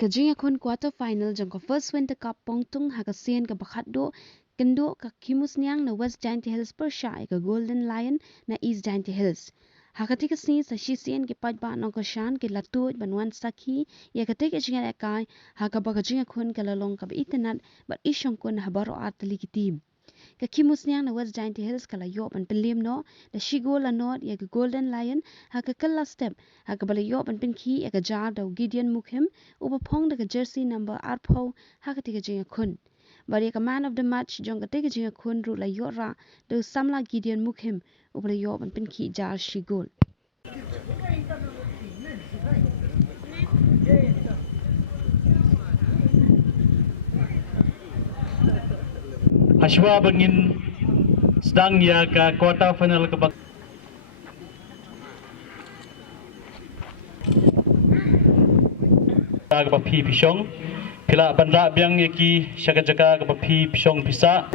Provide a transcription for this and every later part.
ka jing akun quarter final jang ko first Winter Cup pongtung ha ka sien ka bakhat do kendo ka kimus niang na West Giant Hills Persha ka Golden Lion na East Giant Hills. Hakatika sni sa shisien ke paj ba nong ko shan ke latuj banwan sakhi ya katika jinga kai haka ba ka jinga kun ka lalong ka internet ba ishong kun ha baro atli kitim. Ka kimus niang na West Giant Hills kala yo ban pelim no da shigo la not ya ka Golden Lion haka kala step haka bala yo ban pinki ya ka jar da Gideon Mukhem uba pong da ka jersey number arpo haka tika jinga kun. Bari ka man of the match jong ka tika jinga kun ru la yo ra do samla Gideon Mukhem uba la yo ban pinki jar shigol. Ashwa bangin sedang ya ke quarter final ke Pi Pisong pila bandra biang yaki syaka-jaka ke Pi Pisong pisa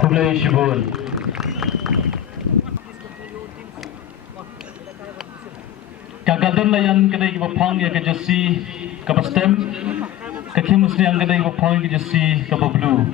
Kulai Shibul. Kagatan layan kedai kepang ya ke jersey kapastem, kekimus yang kedai kepang ke jersey kapablu.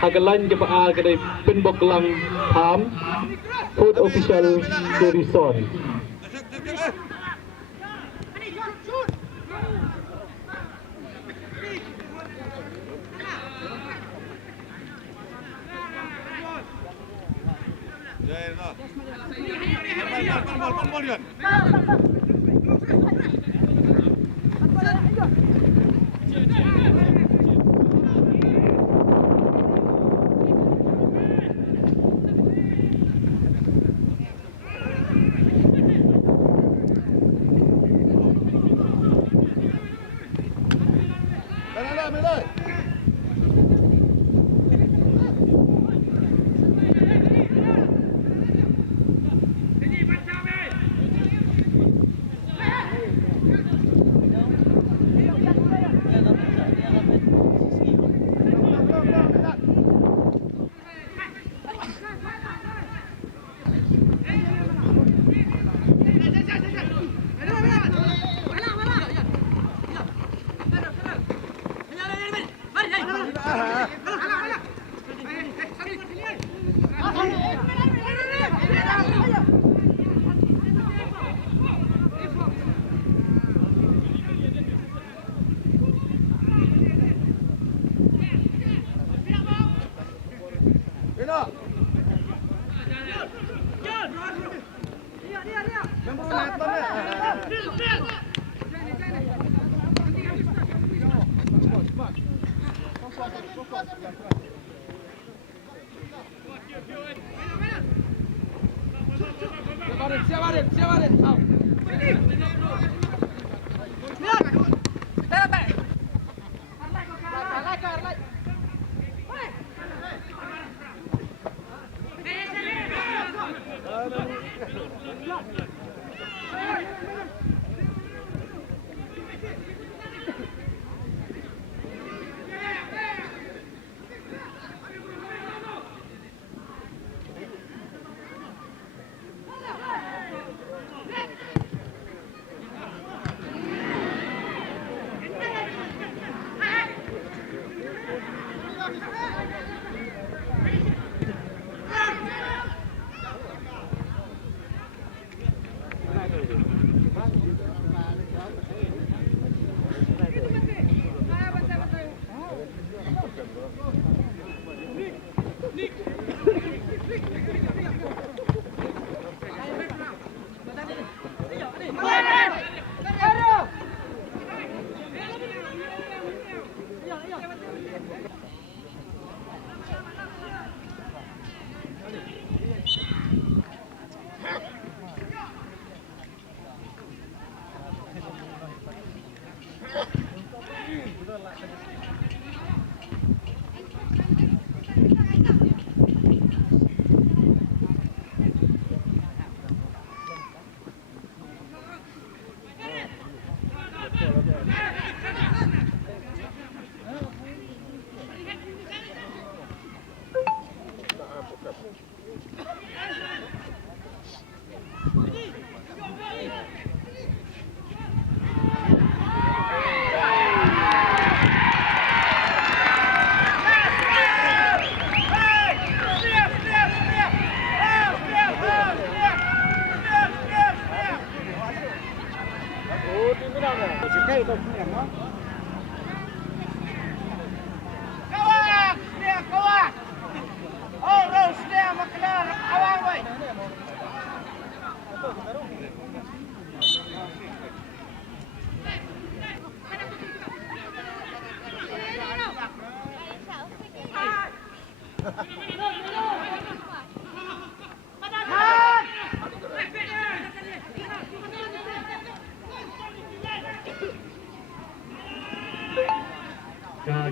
Hagalan ke Baal kedai penbok lang tham food official Derison.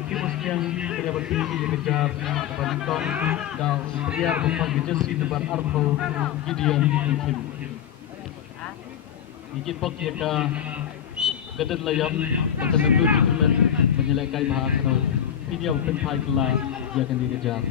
Kimusnya pada waktu ini dikejar penonton dan pria berpakaian jersey lebar Arbo Gideon Kim. Ikut pakai ke gadan layam akan tentu judulnya menyelesaikan bahasa ini yang penting telah dia akan dikejar.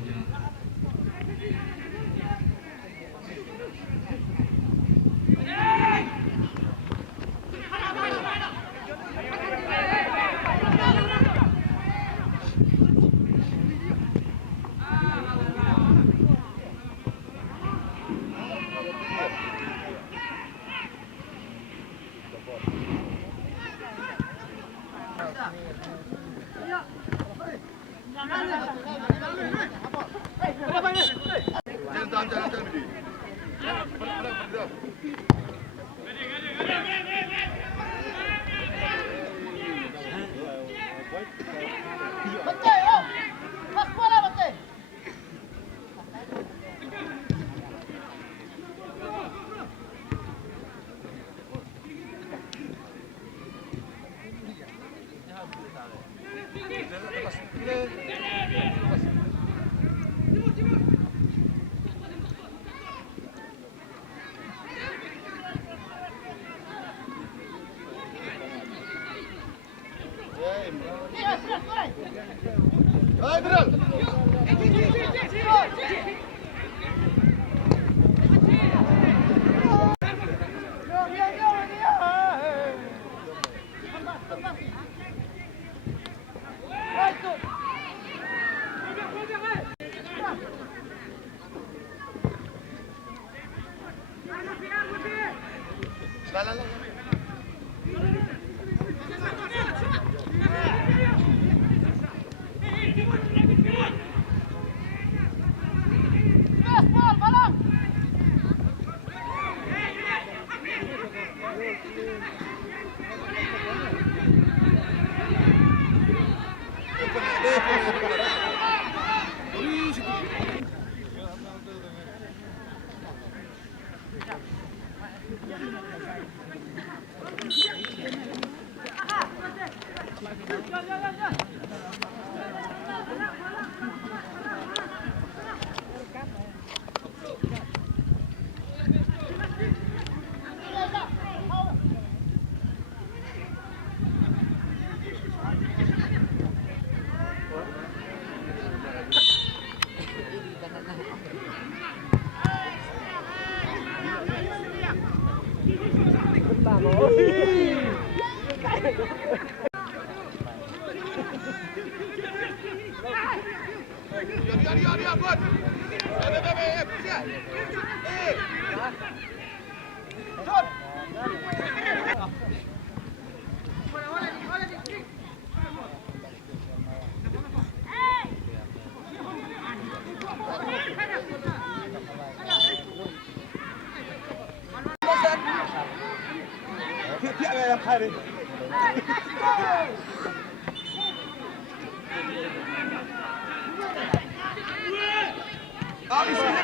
Abi seni.